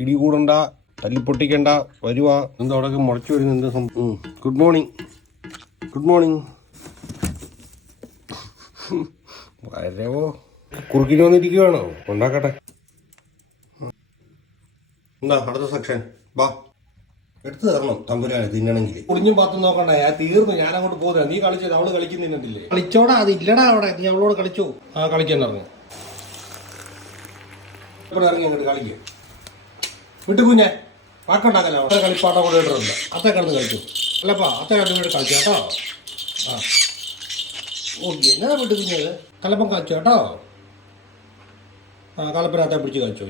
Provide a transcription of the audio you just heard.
ഇടി കൂടണ്ട, തല്ലിപ്പൊട്ടിക്കണ്ട, വരുവാ. എന്താ അവിടെ മുളച്ചു വരുന്നത്? എന്താ സംഭവം? Good morning, good morning. വരവോ കുറുക്കിന് വന്നിരിക്കുവാണോ? ഉണ്ടാക്കട്ടെ. എന്താ അടുത്ത സെക്ഷൻ? വാ, എടുത്തു തരണം തമ്പുരാന് തിന്നണമെങ്കിൽ. കുളിഞ്ഞും പാത്തും നോക്കണ്ട, ഞാൻ തീർന്നു. ഞാൻ അങ്ങോട്ട് പോകുന്നില്ല. നീ കളിച്ചത് അവള് കളിക്കുന്നില്ലേ? കളിച്ചോടാ, അത് ഇല്ലടാ അവിടെ. നീ അവളോട് കളിച്ചോ. ആ കളിക്കാൻ ഇറങ്ങും. ഇറങ്ങി അങ്ങോട്ട് കളിക്കുക. വിട്ടു കുഞ്ഞെ പാട്ടുണ്ടാക്കല്ല. അവിടെ കളിപ്പാട്ടം കൂടെ ഇട്ടിട്ടുണ്ട്. അത്ത കിടന്ന് കളിച്ചു. അല്ലപ്പാ, അത്ത കിടന്ന് വീട് കളിച്ചു കേട്ടോ. ആ ഓ, എന്നാ വിട്ടു കുഞ്ഞത്? കലപ്പം കളിച്ചു കേട്ടോ. ആ കലപ്പനകത്തെ പിടിച്ച് കളിച്ചോ.